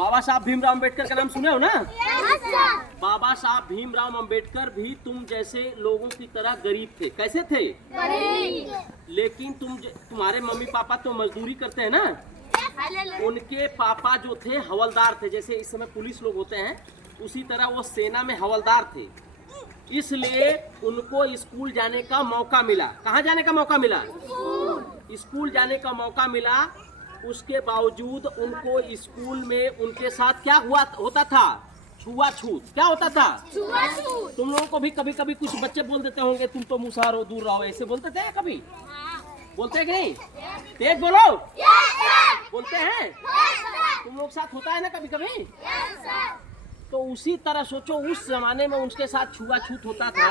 बाबा साहब भीमराव अम्बेडकर का नाम सुने हो ना? yes, बाबा साहब भीमराव अम्बेडकर भी तुम जैसे लोगों की तरह गरीब थे। कैसे थे? लेकिन तुम्हारे मम्मी पापा तो मजदूरी करते हैं ना। उनके पापा जो थे हवलदार थे, जैसे इस समय पुलिस लोग होते हैं उसी तरह वो सेना में हवलदार थे। इसलिए उनको स्कूल जाने का मौका मिला। कहाँ जाने का मौका मिला? स्कूल जाने का मौका मिला। उसके बावजूद उनको स्कूल में उनके साथ क्या होता था? छुआछूत। क्या होता था? छुआछूत। तुम लोगों को भी कभी कभी कुछ बच्चे बोल देते होंगे तुम तो मुसहर हो, दूर रहो, ऐसे बोलते थे कभी? बोलते हैं कि नहीं? तेज बोलो। बोलते हैं? तुम लोग साथ होता है ना कभी कभी? तो उसी तरह सोचो, उस जमाने में उनके साथ छुआछूत होता था।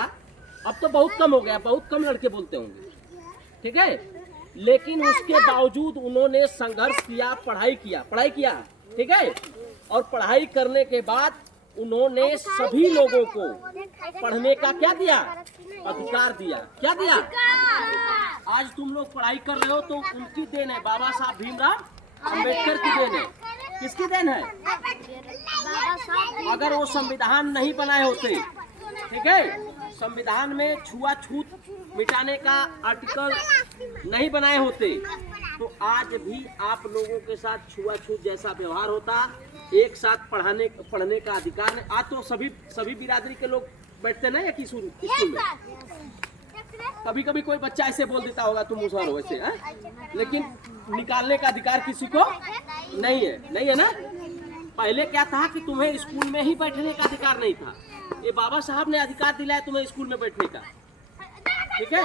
अब तो बहुत कम हो गया, बहुत कम लड़के बोलते होंगे, ठीक है। लेकिन उसके बावजूद उन्होंने संघर्ष किया, पढ़ाई किया, ठीक है। और पढ़ाई करने के बाद उन्होंने सभी लोगों को पढ़ने का क्या दिया? अधिकार दिया। क्या दिया? आज तुम लोग पढ़ाई कर रहे हो तो उनकी देन है, बाबा साहब भीमराव अम्बेडकर की देन है। किसकी देन है? अगर वो संविधान नहीं बनाए होते, ठीक है, संविधान में छुआछूत मिटाने का आर्टिकल नहीं बनाए होते तो आज भी आप लोगों के साथ छुआछूत जैसा व्यवहार होता। एक साथ पढ़ने का अधिकार नहीं। आज तो सभी बिरादरी के लोग बैठते ना एक ही स्कूल में। कभी कभी कोई बच्चा ऐसे बोल देता होगा तुम मुसहर हो ऐसे, लेकिन निकालने का अधिकार किसी को नहीं है ना। पहले क्या था कि तुम्हें स्कूल में ही बैठने का अधिकार नहीं था। ये बाबा साहब ने अधिकार दिलाया तुम्हें स्कूल में बैठने का, ठीक है।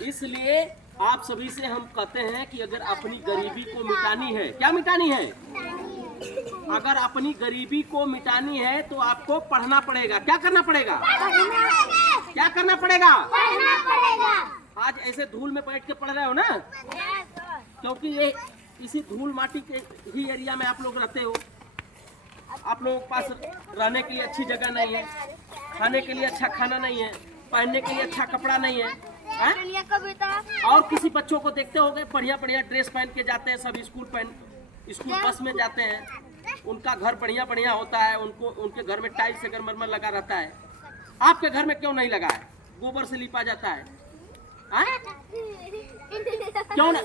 इसलिए आप सभी से हम कहते हैं कि अगर अपनी गरीबी को मिटानी है, क्या मिटानी है? अगर अपनी गरीबी को मिटानी है तो आपको पढ़ना पड़ेगा। क्या करना पड़ेगा? क्या करना पड़ेगा? आज ऐसे धूल में बैठ के पढ़ रहे हो ना, क्योंकि ये इसी धूल माटी के ही एरिया में आप लोग रहते हो। आप लोगों के पास रहने के लिए अच्छी जगह नहीं है, खाने के लिए अच्छा खाना नहीं है, पहनने के लिए अच्छा कपड़ा नहीं है, और किसी बच्चों को देखते होंगे बढ़िया ड्रेस पहन के जाते हैं सब स्कूल बस में जाते हैं। उनका घर बढ़िया होता है, उनके घर में टाइल्स संगमरमर लगा रहता है। आपके घर में क्यों नहीं लगा है? गोबर से लिपा जाता है।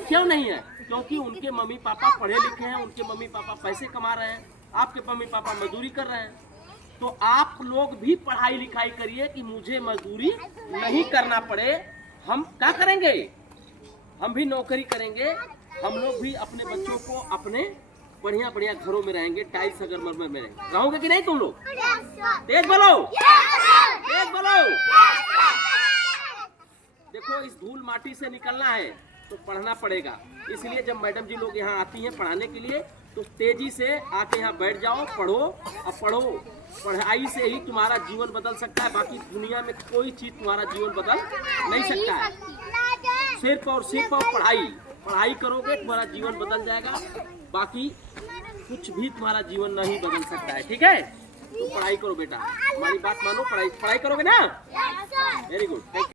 क्यों नहीं है? क्योंकि उनके मम्मी पापा पढ़े लिखे हैं, उनके मम्मी पापा पैसे कमा रहे हैं, आपके मम्मी पापा मजदूरी कर रहे हैं। तो आप लोग भी पढ़ाई लिखाई करिए कि मुझे मजदूरी नहीं करना पड़े। हम क्या करेंगे? हम भी नौकरी करेंगे। हम लोग भी अपने बच्चों को अपने बढ़िया घरों में रहेंगे, टाइल्स संगमरमर में रहेंगे। रहोगे कि नहीं तुम लोग? तेज बोलो। तेज बोलो। देखो, इस धूल माटी से निकलना है तो पढ़ना पड़ेगा। इसलिए जब मैडम जी लोग यहाँ आती हैं पढ़ाने के लिए तो तेजी से आके यहाँ बैठ जाओ, पढ़ो। और पढ़ो, पढ़ाई से ही तुम्हारा जीवन बदल सकता है। बाकी दुनिया में कोई चीज तुम्हारा जीवन बदल नहीं सकता है। सिर्फ और पढ़ाई करोगे तुम्हारा जीवन बदल जाएगा। बाकी कुछ भी तुम्हारा जीवन नहीं बदल सकता है, ठीक है। तो पढ़ाई करो बेटा, हमारी बात मानो, पढ़ाई करोगे ना? Very good.